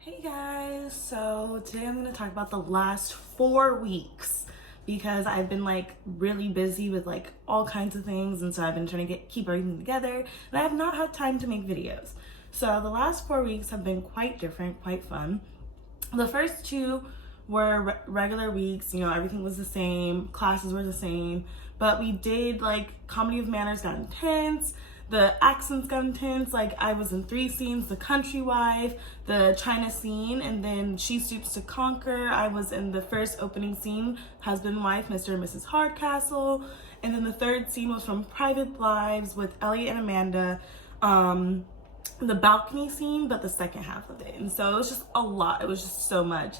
Hey guys, so today I'm going to talk about the last 4 weeks because I've been really busy with all kinds of things, and so I've been trying to keep everything together, and I have not had time to make videos. So the last 4 weeks have been quite different, quite fun. The first two were regular weeks, everything was the same, classes were the same, but we did Comedy of Manners got intense, the accents got intense. I was in 3 scenes: the country wife, the China scene, and then She Stoops to Conquer. I was in the first opening scene, husband and wife, Mr. and Mrs. Hardcastle, and then the third scene was from Private Lives with Elliot and Amanda. The balcony scene, but the second half of it. And so it was just a lot. It was just so much.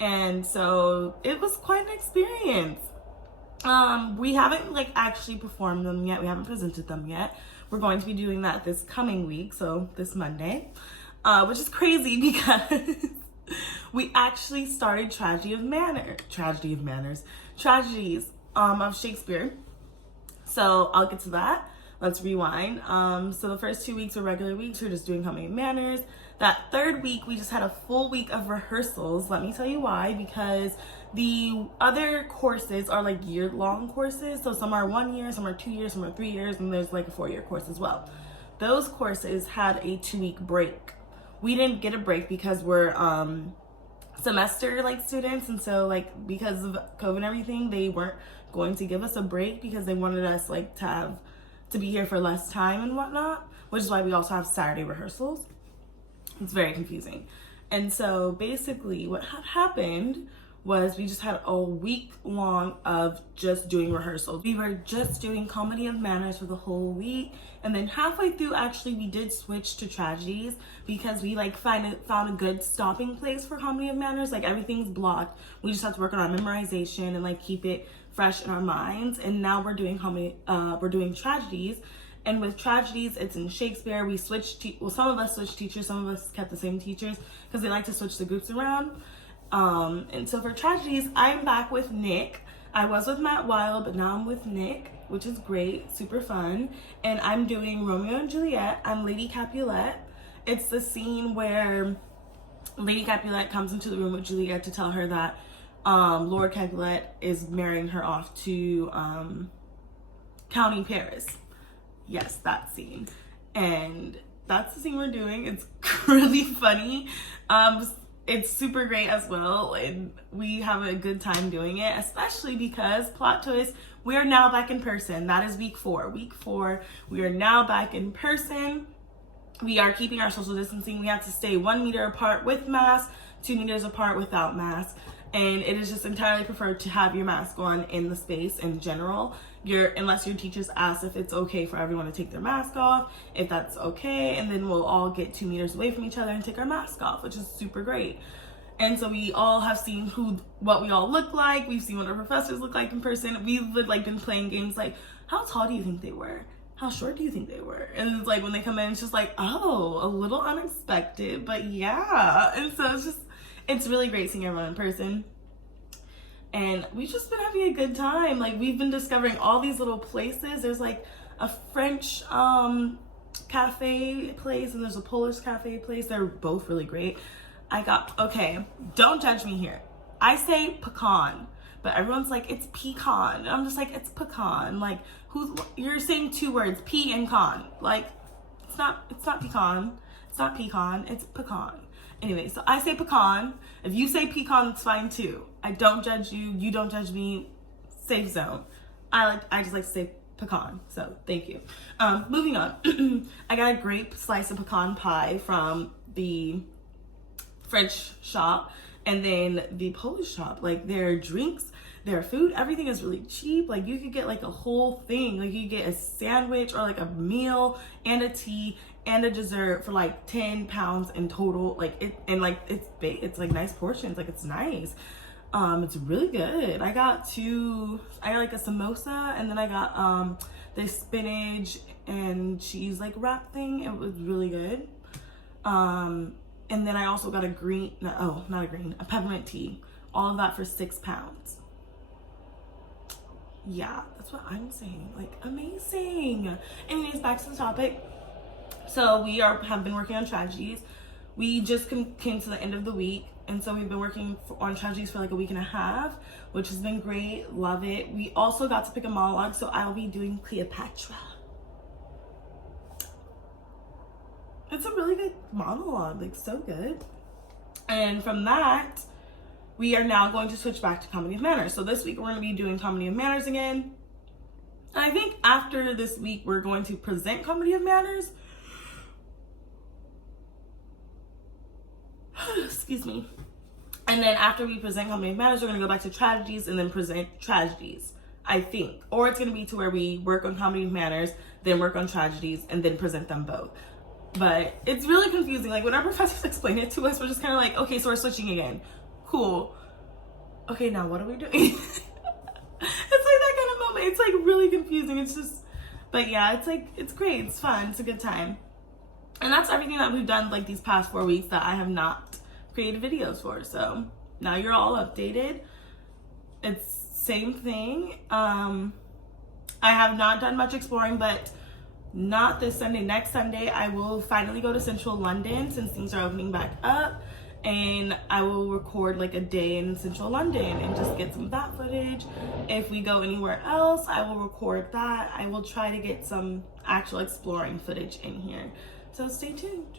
And so it was quite an experience. We haven't actually performed them yet. We haven't presented them yet. We're going to be doing that this coming week, so this Monday, which is crazy because we actually started Tragedies of Shakespeare. So I'll get to that. Let's rewind. So the first 2 weeks were regular weeks. We're just doing Comedy of Manners. That third week, we just had a full week of rehearsals. Let me tell you why. Because the other courses are year-long courses. So some are 1 year, some are 2 years, some are 3 years, and there's a 4-year course as well. Those courses had a 2-week break. We didn't get a break because we're semester students, and so because of COVID and everything, they weren't going to give us a break because they wanted us to be here for less time and whatnot, which is why we also have Saturday rehearsals. It's very confusing. And so basically what had happened was we just had a week long of just doing rehearsals. We were just doing Comedy of Manners for the whole week, and then halfway through, actually, we did switch to Tragedies because we found a good stopping place for Comedy of Manners. Everything's blocked. We just have to work on our memorization and keep it fresh in our minds. And now we're doing Tragedies. And with Tragedies, it's in Shakespeare. We switched, some of us switched teachers, some of us kept the same teachers because they like to switch the groups around. And so for Tragedies, I'm back with Nick. I was with Matt Wild, but now I'm with Nick, which is great, super fun. And I'm doing Romeo and Juliet. I'm Lady Capulet. It's the scene where Lady Capulet comes into the room with Juliet to tell her that Lord Capulet is marrying her off to County Paris. Yes, that scene. And that's the scene we're doing. It's really funny. It's super great as well, and we have a good time doing it, especially because, plot twist, we are now back in person. That is week 4. Week 4, we are now back in person. We are keeping our social distancing. We have to stay 1 meter apart with masks, 2 meters apart without masks. And it is just entirely preferred to have your mask on in the space in general. Unless your teachers ask if it's okay for everyone to take their mask off, if that's okay, and then we'll all get 2 meters away from each other and take our mask off, which is super great. And so we all have seen what we all look like. We've seen what our professors look like in person. We've been playing games how tall do you think they were? How short do you think they were? And it's when they come in, it's just oh, a little unexpected, but yeah. And so it's really great seeing everyone in person. And we've just been having a good time. We've been discovering all these little places. There's a French cafe place, and there's a Polish cafe place. They're both really great. Okay, don't judge me here. I say pecan, but everyone's it's pecan. And I'm just it's pecan. You're saying 2 words, P and con. It's not pecan. It's not pecan, it's pecan. Anyway, so I say pecan. If you say pecan, it's fine too. I don't judge you. You don't judge me. Safe zone. I just like to say pecan. So thank you. Moving on. I got a great slice of pecan pie from the French shop, and then the Polish shop. Their drinks, their food, everything is really cheap. You could get a whole thing. You could get a sandwich or a meal and a tea and a dessert for £10 in total. It's big. It's nice portions. It's nice. It's really good. I got a samosa, and then I got this spinach and cheese wrap thing. It was really good. And then I also got a peppermint tea. All of that for £6. Yeah, that's what I'm saying. Amazing. Anyways, back to the topic. So we have been working on Tragedies. we just came to the end of the week, and so we've been working on tragedies for like a week and a half, which has been great. Love it. We also got to pick a monologue, so I'll be doing Cleopatra. It's a really good monologue, like so good. And from that, we are now going to switch back to Comedy of Manners. So this week we're going to be doing Comedy of Manners again. And I think after this week we're going to present Comedy of Manners. Excuse me. And then after we present Comedy of Manners, we're going to go back to tragedies and then present tragedies, I think. Or it's going to be to where we work on Comedy of Manners, then work on tragedies, and then present them both. But it's really confusing. Like when our professors explain it to us, we're just kind of like, okay, so we're switching again. Cool. Okay, now what are we doing? It's like that kind of moment. It's like really confusing. It's just, but yeah, it's like, it's great. It's fun. It's a good time. And that's everything that we've done like these past 4 weeks that I have not created videos for. So now you're all updated. It's same thing. I have not done much exploring, but not this Sunday. Next Sunday, I will finally go to Central London since things are opening back up. And I will record like a day in Central London and just get some of that footage. If we go anywhere else, I will record that. I will try to get some actual exploring footage in here. So stay tuned.